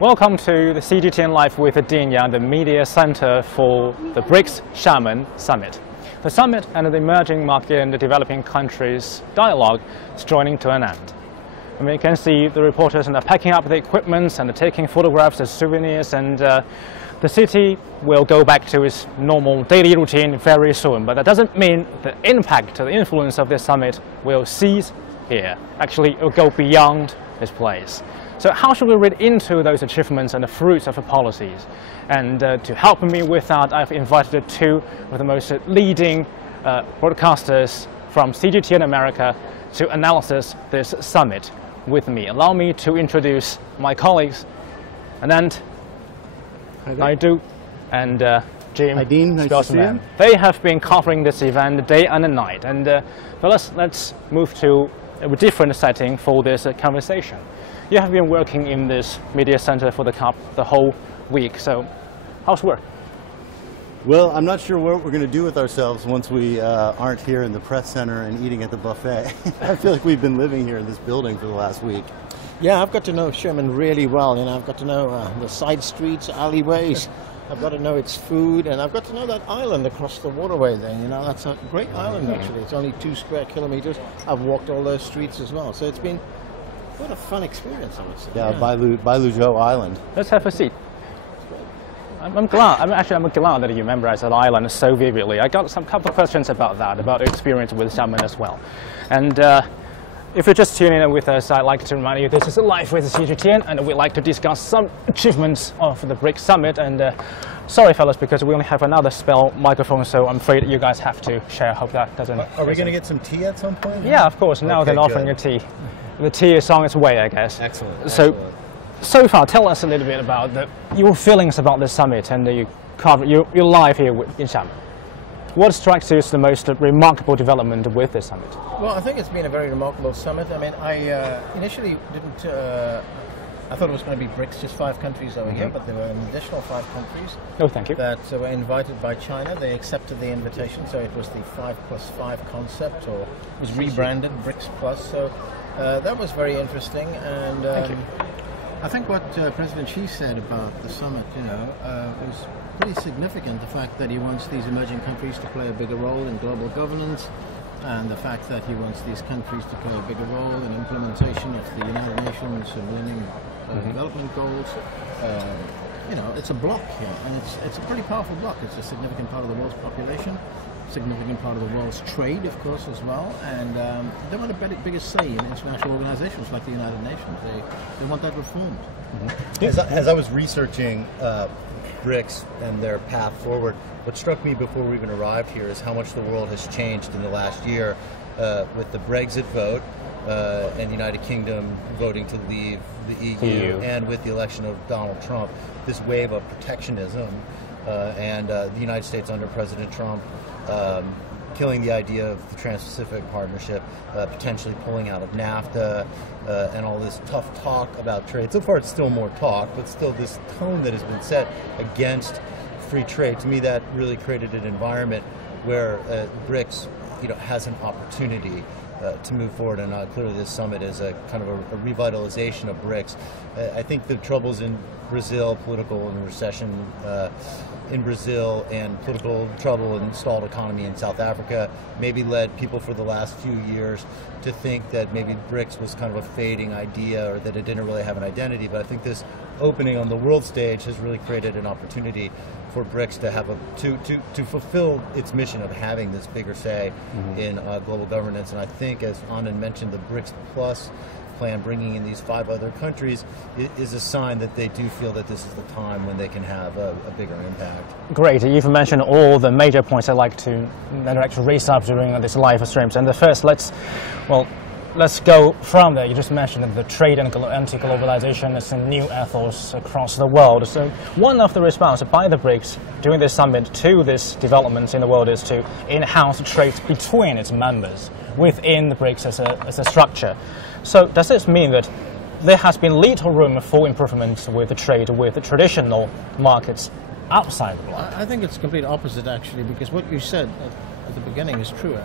Welcome to the CGTN Live with Dinya, the media center for the BRICS Xiamen Summit. The summit and the emerging market and the developing countries dialogue is joining to an end. I mean, you can see the reporters are packing up the equipment and taking photographs as souvenirs, and the city will go back to its normal daily routine very soon. But that doesn't mean the impact, the influence of this summit will cease here. Actually, it will go beyond this place. So how should we read into those achievements and the fruits of the policies? And to help me with that, I've invited two of the most leading broadcasters from CGTN America to analyze this summit with me. Allow me to introduce my colleagues, Anand, Naidu, and Jim. Nice to see you. They have been covering this event day and night. And let's move to a different setting for this conversation. You have been working in this media center for the whole week, so how's work? Well, I'm not sure what we're going to do with ourselves once we aren't here in the press center and eating at the buffet. I feel like we've been living here in this building for the last week. Yeah, I've got to know Xiamen really well. You know, I've got to know the side streets, alleyways. I've got to know its food, and I've got to know that island across the waterway there. You know, that's a great island actually. It's only 2 square kilometers. I've walked all those streets as well, so it's been what a fun experience, I would say. Yeah, Bailuzhou Island. Let's have a seat. I'm glad that you memorized that island so vividly. I got some couple of questions about that, about the experience with Xiamen as well. And if you're just tuning in with us, I'd like to remind you this is Live with CGTN, and we'd like to discuss some achievements of the BRICS Summit. And sorry, fellas, because we only have another spell microphone, so I'm afraid you guys have to share. Hope that doesn't. Are we going to get some tea at some point? Yeah, of course. Now they're offering a tea. The tea is on its way, I guess. Excellent. So far, tell us a little bit about your feelings about the summit and your life here in Xiamen. What strikes you as the most remarkable development with this summit? Well, I think it's been a very remarkable summit. I mean, I initially didn't. I thought it was going to be BRICS, just 5 countries over here, but there were an additional 5 countries. Oh, thank you. That were invited by China. They accepted the invitation, so it was the 5+5 concept, or it was rebranded BRICS Plus. So that was very interesting, and I think what President Xi said about the summit, was pretty significant. The fact that he wants these emerging countries to play a bigger role in global governance, and the fact that he wants these countries to play a bigger role in implementation of the United Nations Millennium Development Goals. It's a bloc here, and it's a pretty powerful bloc. It's a significant part of the world's population, significant part of the world's trade, of course, as well, and they want a bigger say in international organizations like the United Nations. They want that reformed. As I was researching BRICS and their path forward, what struck me before we even arrived here is how much the world has changed in the last year with the Brexit vote and the United Kingdom voting to leave the EU. And with the election of Donald Trump, this wave of protectionism and the United States under President Trump killing the idea of the Trans-Pacific Partnership, potentially pulling out of NAFTA, and all this tough talk about trade. So far it's still more talk, but still this tone that has been set against free trade. To me, that really created an environment where BRICS has an opportunity to move forward, and clearly this summit is a kind of a revitalization of BRICS. I think the troubles in Brazil, political and recession in Brazil, and political trouble and stalled economy in South Africa maybe led people for the last few years to think that maybe BRICS was kind of a fading idea, or that it didn't really have an identity. But I think this opening on the world stage has really created an opportunity for BRICS to have to fulfill its mission of having this bigger say in global governance. And I think, as Anand mentioned, the BRICS Plus plan, bringing in these 5 other countries, is a sign that they do feel that this is the time when they can have a bigger impact. Great. You've mentioned all the major points I'd like to raise up during this live streams. And the first, let's go from there. You just mentioned the trade and anti-globalization as some new ethos across the world. So one of the responses by the BRICS during this summit to this development in the world is to enhance trade between its members within the BRICS as a structure. So does this mean that there has been little room for improvement with the trade with the traditional markets outside the bloc? I think it's the complete opposite, actually, because what you said, at the beginning is true.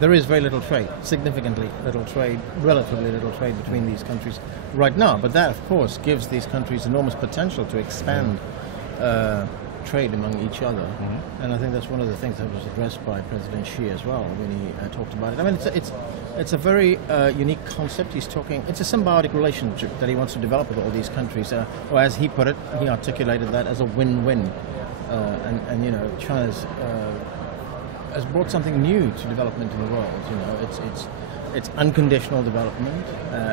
There is very little trade, significantly little trade, relatively little trade between these countries right now. But that, of course, gives these countries enormous potential to expand trade among each other. And I think that's one of the things that was addressed by President Xi as well when he talked about it. I mean, it's a very unique concept. He's talking, it's a symbiotic relationship that he wants to develop with all these countries. Or as he put it, he articulated that as a win-win. And you know, China's has brought something new to development in the world. You know, it's unconditional development.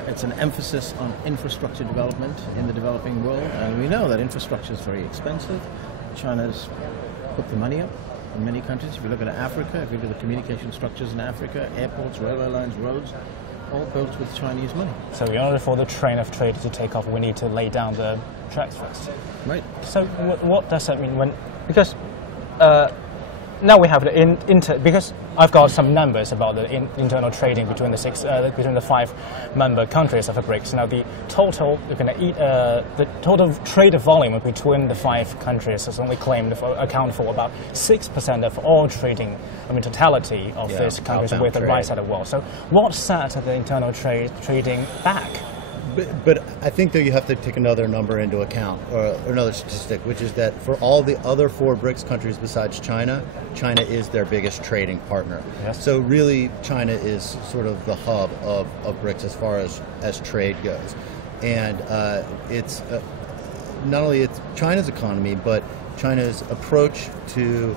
It's an emphasis on infrastructure development in the developing world, and we know that infrastructure is very expensive. China's put the money up in many countries. If you look at Africa, if you look at the communication structures in Africa, airports, railway lines, roads, all built with Chinese money. So in order for the train of trade to take off, we need to lay down the tracks first. Right. So what does that mean when, because now we have the because I've got some numbers about the internal trading between the 5 member countries of the BRICS. Now the total the total trade volume between the 5 countries is only claimed to account for about 6% of all trading. I mean, totality of these countries with the right side of the world. So what set the internal trading back? But I think that you have to take another number into account, or another statistic, which is that for all the other 4 BRICS countries besides China, China is their biggest trading partner. Yes. So really, China is sort of the hub of BRICS as far as trade goes. And it's not only it's China's economy, but China's approach to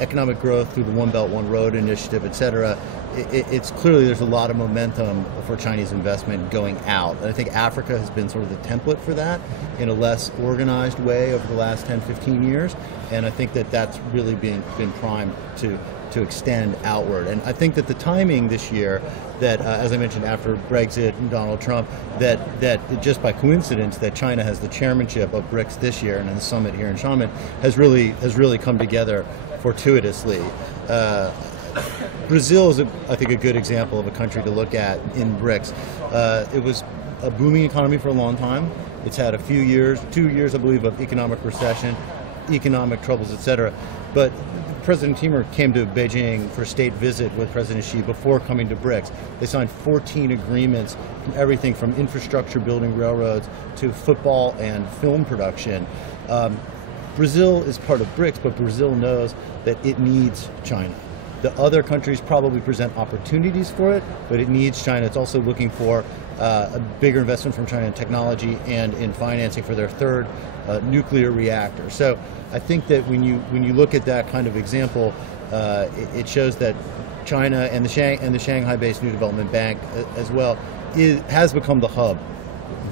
economic growth through the One Belt, One Road initiative, et cetera. It's clearly there's a lot of momentum for Chinese investment going out. And I think Africa has been sort of the template for that in a less organized way over the last 10, 15 years. And I think that that's really been primed to extend outward. And I think that the timing this year, that as I mentioned after Brexit and Donald Trump, that just by coincidence that China has the chairmanship of BRICS this year and in the summit here in Xiamen has really come together fortuitously. Brazil is, I think, a good example of a country to look at in BRICS. It was a booming economy for a long time. It's had a few years, 2 years, I believe, of economic recession, economic troubles, etc. But President Timur came to Beijing for a state visit with President Xi before coming to BRICS. They signed 14 agreements, everything from infrastructure, building railroads, to football and film production. Brazil is part of BRICS, but Brazil knows that it needs China. The other countries probably present opportunities for it, but it needs China. It's also looking for a bigger investment from China in technology and in financing for their 3rd nuclear reactor. So I think that when you look at that kind of example, it shows that China and the Shanghai-based New Development Bank as well has become the hub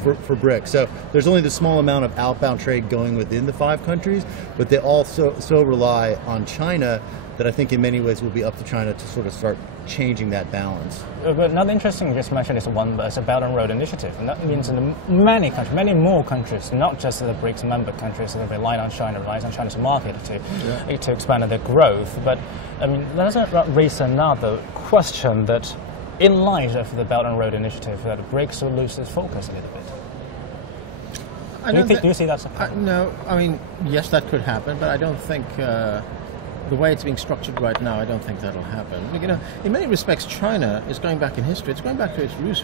for BRICS. So there's only the small amount of outbound trade going within the 5 countries, but they also so rely on China that I think in many ways will be up to China to sort of start changing that balance. But another interesting, you just mentioned, is it's a Belt and Road initiative, and that means in many countries, many more countries, not just the BRICS member countries that rely on China's market to expand their growth. But I mean, does that raise another question that, in light of the Belt and Road initiative, that BRICS will lose its focus a little bit? Do you see that? No, I mean, yes, that could happen, but I don't think. The way it's being structured right now, I don't think that'll happen. You know, in many respects, China is going back in history. It's going back to its roots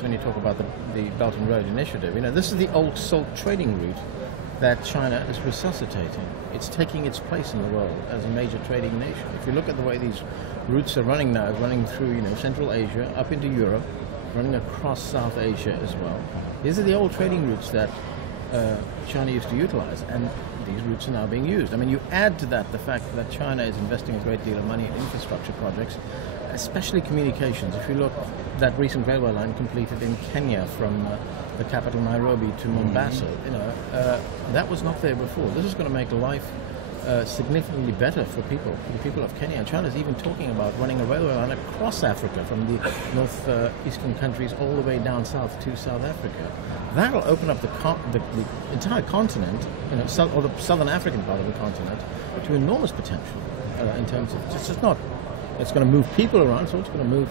when you talk about the Belt and Road Initiative. You know, this is the old salt trading route that China is resuscitating. It's taking its place in the world as a major trading nation. If you look at the way these routes are running now, running through Central Asia, up into Europe, running across South Asia as well. These are the old trading routes that China used to utilize, and these routes are now being used. I mean, you add to that the fact that China is investing a great deal of money in infrastructure projects, especially communications. If you look, that recent railway line completed in Kenya from the capital Nairobi to Mombasa, that was not there before. This is going to make life significantly better for the people of Kenya. And China is even talking about running a railway line across Africa from the northeastern countries all the way down south to South Africa. That'll open up the entire continent, or the southern African part of the continent, to enormous potential in terms of it's going to move people around, so it's going to move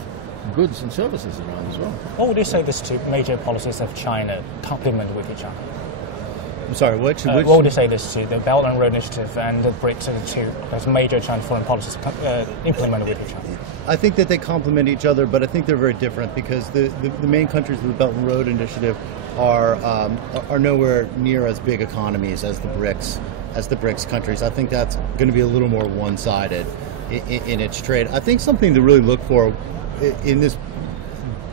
goods and services around as well. What would you say these 2 major policies of China complement with each other? I'm sorry, which? What would you say this to the Belt and Road Initiative and the BRICS are the two as major China foreign policies implemented with each other? I think that they complement each other, but I think they're very different because the main countries of the Belt and Road Initiative are nowhere near as big economies as the BRICS countries. I think that's going to be a little more one-sided in its trade. I think something to really look for in this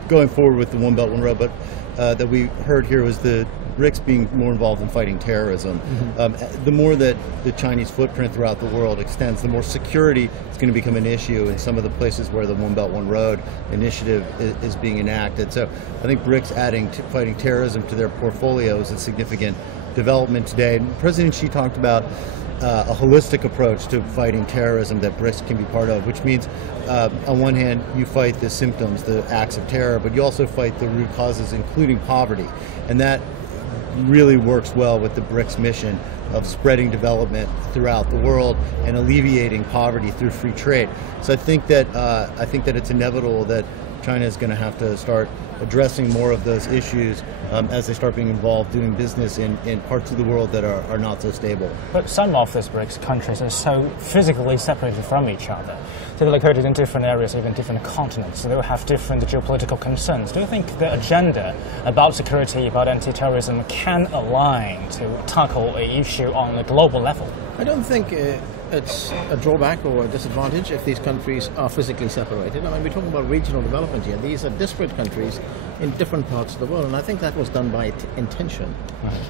going forward with the One Belt One Road, but that we heard here was the BRICS being more involved in fighting terrorism. The more that the Chinese footprint throughout the world extends, the more security is going to become an issue in some of the places where the One Belt One Road initiative is being enacted. So I think BRICS adding fighting terrorism to their portfolio is a significant development today. And President Xi talked about a holistic approach to fighting terrorism that BRICS can be part of, which means on one hand you fight the symptoms, the acts of terror, but you also fight the root causes, including poverty. And that really works well with the BRICS mission of spreading development throughout the world and alleviating poverty through free trade. So I think that it's inevitable that China is going to have to start addressing more of those issues as they start being involved doing business in parts of the world that are not so stable. But some of these BRICS countries are so physically separated from each other. They're located in different areas, even different continents, so they will have different geopolitical concerns. Do you think the agenda about security, about anti-terrorism can align to tackle an issue on a global level? I don't think it's a drawback or a disadvantage if these countries are physically separated. I mean, we're talking about regional development here. These are disparate countries in different parts of the world, and I think that was done by intention.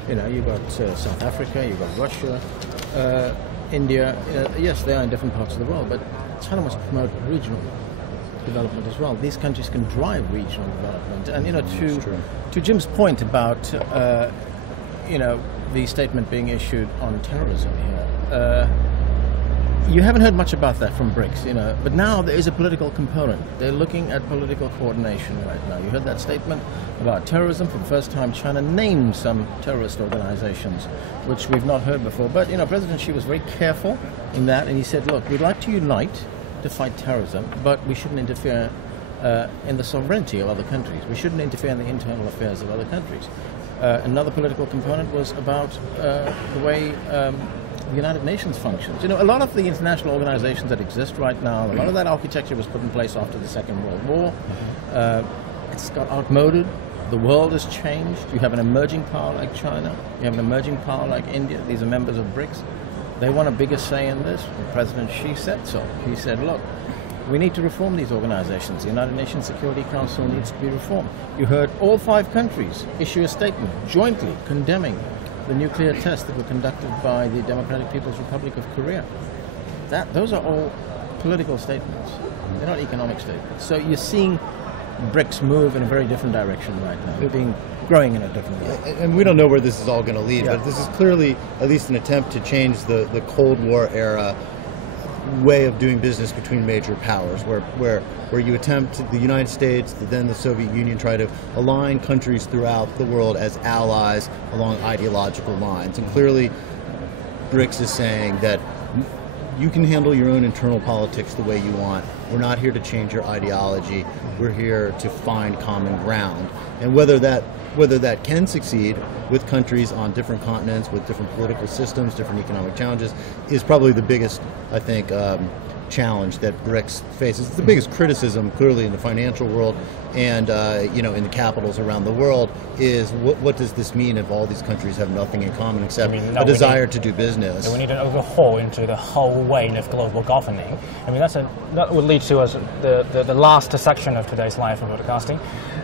You know, you've got South Africa, you've got Russia, India. Yes, they are in different parts of the world, but China must promote regional development as well. These countries can drive regional development, and you know, to Jim's point about you know, the statement being issued on terrorism here. You haven't heard much about that from BRICS, you know, but now there is a political component. They're looking at political coordination right now. You heard that statement about terrorism. For the first time, China named some terrorist organizations, which we've not heard before. But, you know, President Xi was very careful in that, and he said, look, we'd like to unite to fight terrorism, but we shouldn't interfere in the sovereignty of other countries. We shouldn't interfere in the internal affairs of other countries. Another political component was about the way the United Nations functions. You know, a lot of the international organizations that exist right now, a lot of that architecture was put in place after the Second World War. It's got outmoded. The world has changed. You have an emerging power like China. You have an emerging power like India. These are members of BRICS. They want a bigger say in this. President Xi said so. He said, look, we need to reform these organizations. The United Nations Security Council needs to be reformed. You heard all 5 countries issue a statement jointly condemning the nuclear tests that were conducted by the Democratic People's Republic of Korea. Those are all political statements. They're not economic statements. So you're seeing BRICS move in a very different direction right now. They're growing in a different way. And we don't know where this is all going to lead, but this is clearly at least an attempt to change the Cold War era way of doing business between major powers, where you attempt, the United States, then the Soviet Union, try to align countries throughout the world as allies along ideological lines. And clearly BRICS is saying that you can handle your own internal politics the way you want. We're not here to change your ideology. We're here to find common ground. And whether that can succeed with countries on different continents, with different political systems, different economic challenges, is probably the biggest, I think, challenge that BRICS faces. It's the biggest criticism, clearly, in the financial world and you know, in the capitals around the world, is what does this mean if all these countries have nothing in common except a desire to do business? We need an overhaul into the whole way of global governing. I mean, that would lead to us the last section of today's live broadcasting.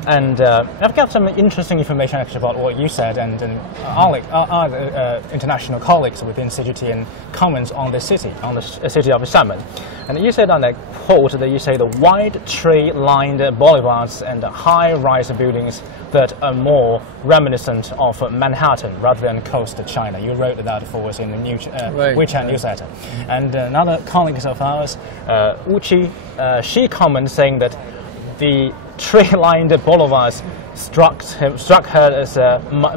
And I've got some interesting information actually about what you said, and our international colleagues within CGTN comments on the city of Xiamen. And you said on that quote that you say the wide tree-lined boulevards and high-rise buildings that are more reminiscent of Manhattan rather than coast China. You wrote that for us in the WeChat newsletter. And another colleague of ours, Uchi, she commented saying that the tree-lined boulevards struck her as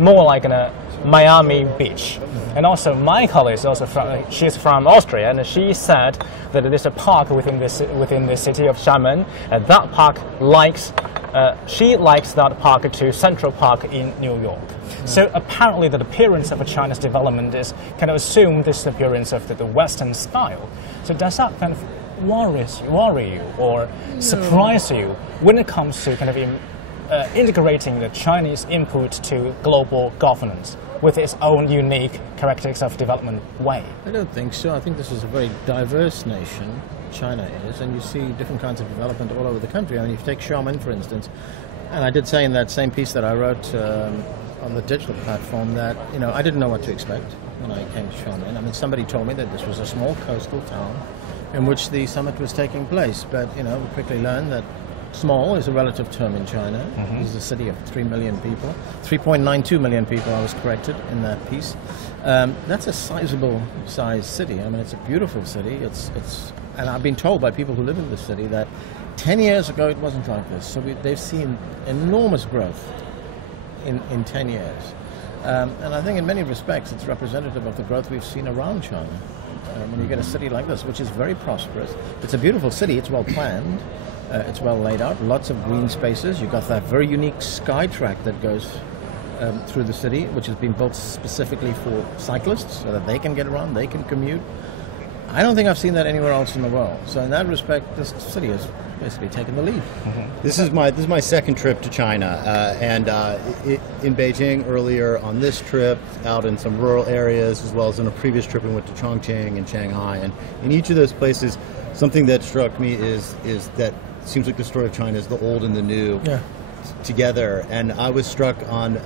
more like a Miami Beach. And also my colleague is also she's from Austria, and she said that there's a park within the city of Xiamen, and that park likes She likes that park to Central Park in New York. So apparently the appearance of China's development is kind of assumed this appearance of the Western style. So does that kind of worry you or surprise you when it comes to kind of integrating the Chinese input to global governance with its own unique characteristics of development way? I don't think so. I think this is a very diverse nation, China is, and you see different kinds of development all over the country. I mean, if you take Xiamen, for instance, and I did say in that same piece that I wrote on the digital platform that, you know, I didn't know what to expect when I came to Xiamen. I mean, somebody told me that this was a small coastal town in which the summit was taking place, but, you know, we quickly learned that small is a relative term in China. This is a city of 3 million people. 3.92 million people, I was corrected in that piece. That's a sizable sized city. I mean, it's a beautiful city. And I've been told by people who live in the city that 10 years ago it wasn't like this. So they've seen enormous growth in 10 years. And I think in many respects it's representative of the growth we've seen around China. When you get a city like this, which is very prosperous, it's a beautiful city, it's well planned. It's well laid out, lots of green spaces. You've got that very unique sky track that goes through the city, which has been built specifically for cyclists so that they can get around, they can commute. I don't think I've seen that anywhere else in the world. So in that respect, this city has basically taken the lead. This is my second trip to China, and in Beijing earlier on this trip, out in some rural areas, as well as on a previous trip we went to Chongqing and Shanghai. And in each of those places, something that struck me is that it seems like the story of China is the old and the new together. And I was struck on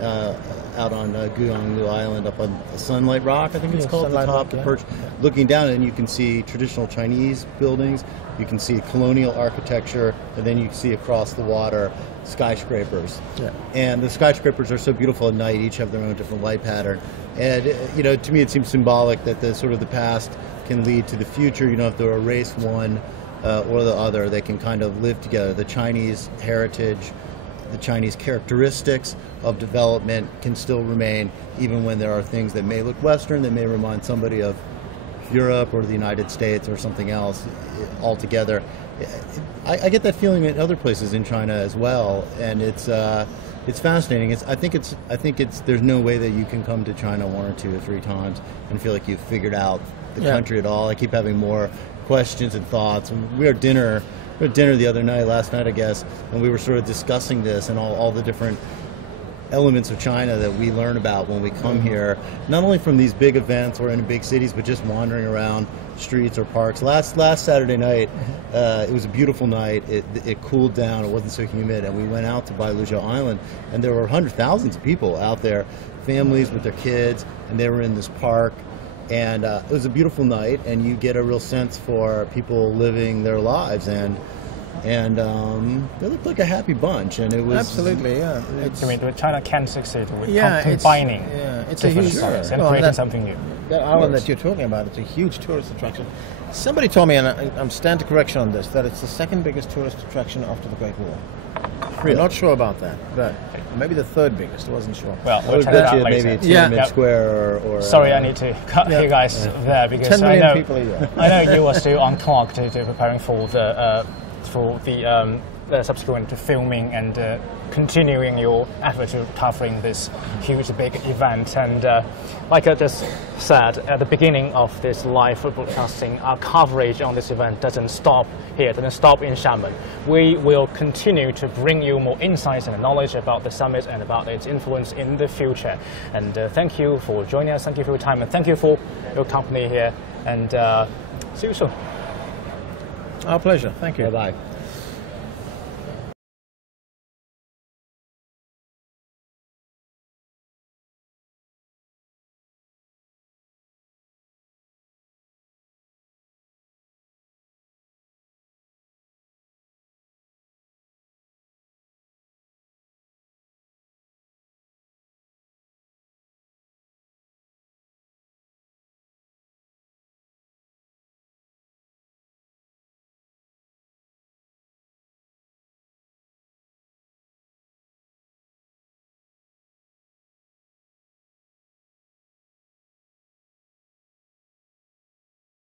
out on Guanglu Island, up on Sunlight Rock, I think it's called, the top, the perch, looking down, and you can see traditional Chinese buildings, you can see colonial architecture, and then you can see across the water skyscrapers. And the skyscrapers are so beautiful at night, each have their own different light pattern. And you know, to me it seems symbolic that the sort of the past can lead to the future. You don't have to erase one or the other. They can kind of live together. The Chinese heritage, the Chinese characteristics of development can still remain, even when there are things that may look Western, that may remind somebody of Europe or the United States or something else altogether. I get that feeling in other places in China as well, and it's fascinating. I think it's there's no way that you can come to China 1 or 2 or 3 times and feel like you've figured out the country at all. I keep having more questions and thoughts. And we were at dinner the other night, last night I guess, and we were sort of discussing this and all the different elements of China that we learn about when we come here, not only from these big events or in big cities, but just wandering around streets or parks. Last Saturday night, it was a beautiful night. It cooled down. It wasn't so humid, and we went out to Bailuzhou Island, and there were thousands of people out there, families with their kids, and they were in this park. And it was a beautiful night, and you get a real sense for people living their lives, and they looked like a happy bunch, and it was absolutely, yeah. I mean, China can succeed with combining it's a huge styles and creating something new. That island that you're talking about, it's a huge tourist attraction. Somebody told me, and I'm stand to correction on this, that it's the second biggest tourist attraction after the Great War. Really? I'm not sure about that, but maybe the third biggest. I wasn't sure. Well, we'll check that out later. Maybe Tiananmen Square or sorry, I need to cut you guys there because 10 million people a year. I know you are still on clock to preparing for the subsequent filming and continuing your effort to covering this huge big event. And like I just said at the beginning of this live broadcasting, our coverage on this event doesn't stop here, doesn't stop in Xiamen. We will continue to bring you more insights and knowledge about the summit and about its influence in the future. And thank you for joining us, thank you for your time, and thank you for your company here, and see you soon. Our pleasure, thank you. Bye-bye.